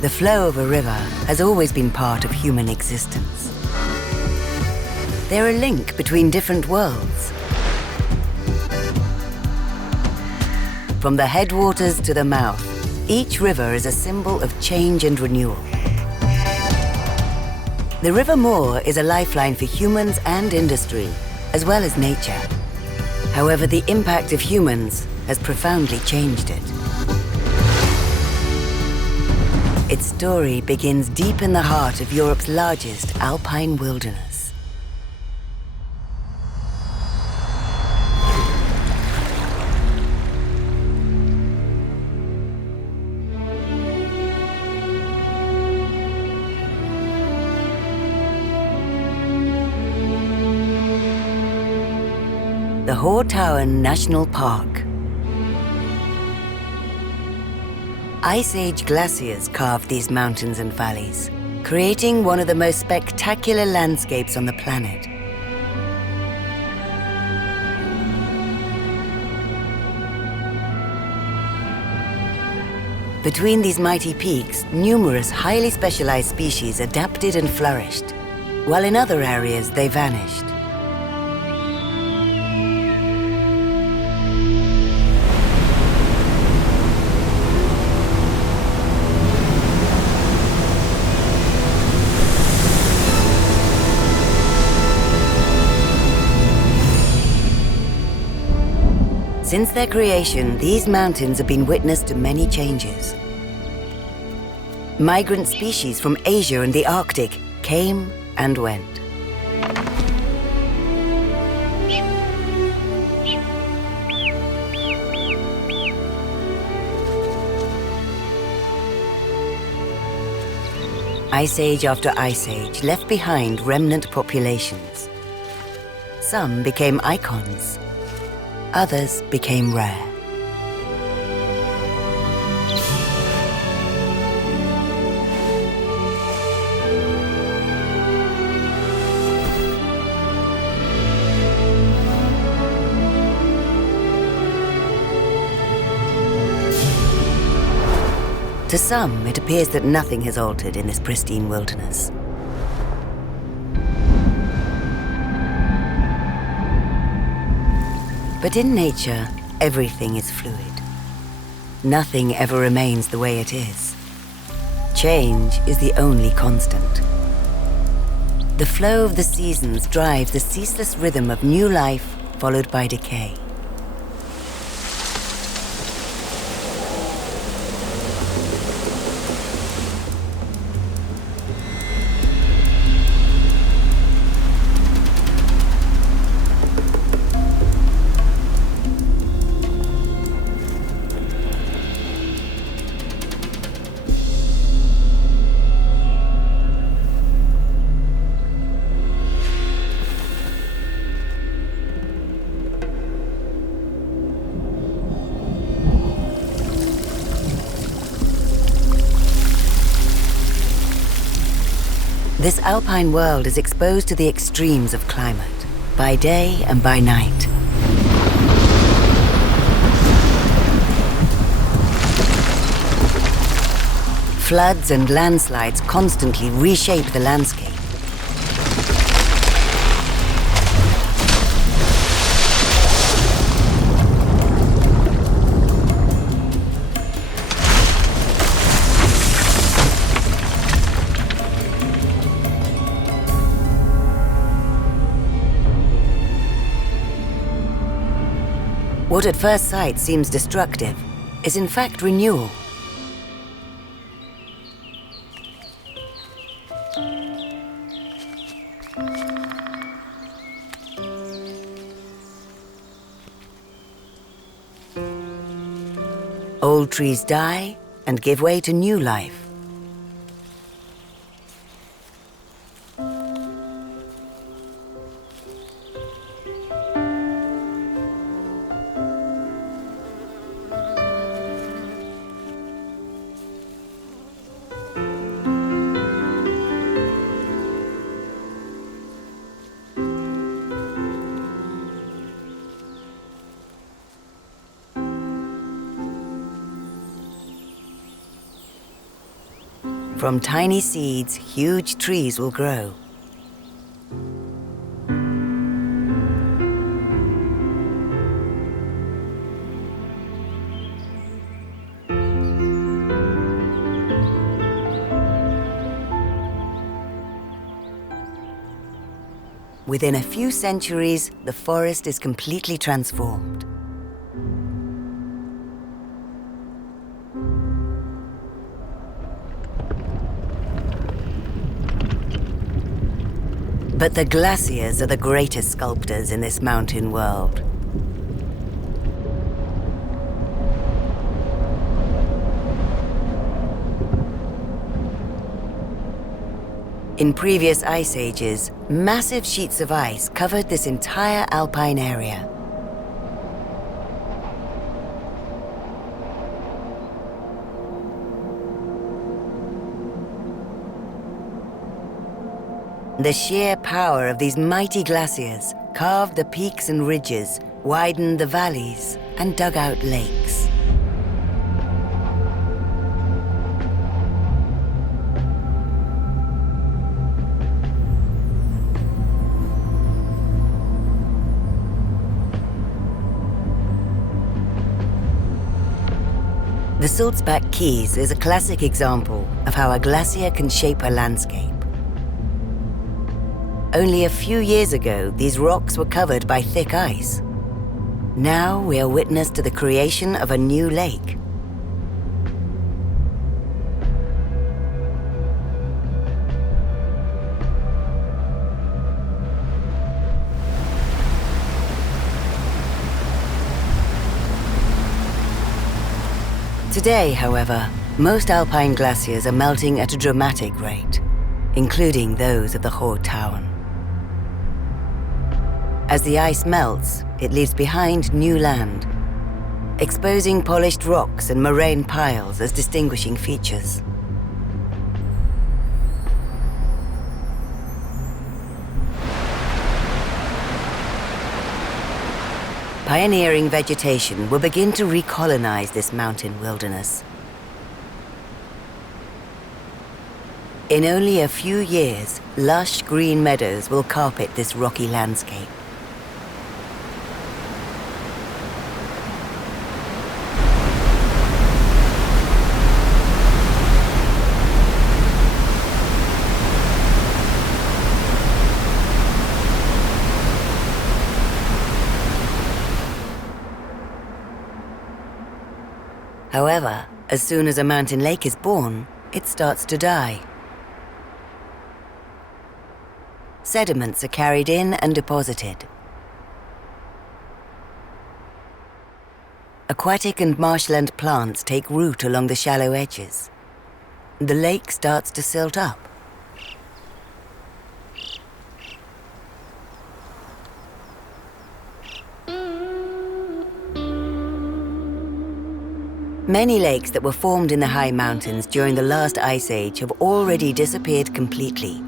The flow of a river has always been part of human existence. They're a link between different worlds. From the headwaters to the mouth, each river is a symbol of change and renewal. The River Muhr is a lifeline for humans and industry, as well as nature. However, the impact of humans has profoundly changed it. Its story begins deep in the heart of Europe's largest alpine wilderness. The Hohe Tauern National Park. Ice Age glaciers carved these mountains and valleys, creating one of the most spectacular landscapes on the planet. Between these mighty peaks, numerous highly specialized species adapted and flourished, while in other areas they vanished. Since their creation, these mountains have been witness to many changes. Migrant species from Asia and the Arctic came and went. Ice Age after Ice Age left behind remnant populations. Some became icons. Others became rare. To some, it appears that nothing has altered in this pristine wilderness. But in nature, everything is fluid. Nothing ever remains the way it is. Change is the only constant. The flow of the seasons drives the ceaseless rhythm of new life followed by decay. This alpine world is exposed to the extremes of climate, by day and by night. Floods and landslides constantly reshape the landscape. What at first sight seems destructive is in fact renewal. Old trees die and give way to new life. From tiny seeds, huge trees will grow. Within a few centuries, the forest is completely transformed. But the glaciers are the greatest sculptors in this mountain world. In previous ice ages, massive sheets of ice covered this entire alpine area. The sheer power of these mighty glaciers carved the peaks and ridges, widened the valleys, and dug out lakes. The Salzburg Keys is a classic example of how a glacier can shape a landscape. Only a few years ago, these rocks were covered by thick ice. Now we are witness to the creation of a new lake. Today, however, most alpine glaciers are melting at a dramatic rate, including those of the Hohe Tauern. As the ice melts, it leaves behind new land, exposing polished rocks and moraine piles as distinguishing features. Pioneering vegetation will begin to recolonize this mountain wilderness. In only a few years, lush green meadows will carpet this rocky landscape. However, as soon as a mountain lake is born, it starts to die. Sediments are carried in and deposited. Aquatic and marshland plants take root along the shallow edges. The lake starts to silt up. Many lakes that were formed in the high mountains during the last ice age have already disappeared completely.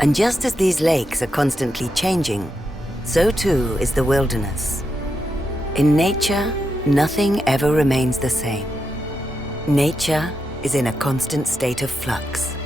And just as these lakes are constantly changing, so too is the wilderness. In nature, nothing ever remains the same. Nature is in a constant state of flux.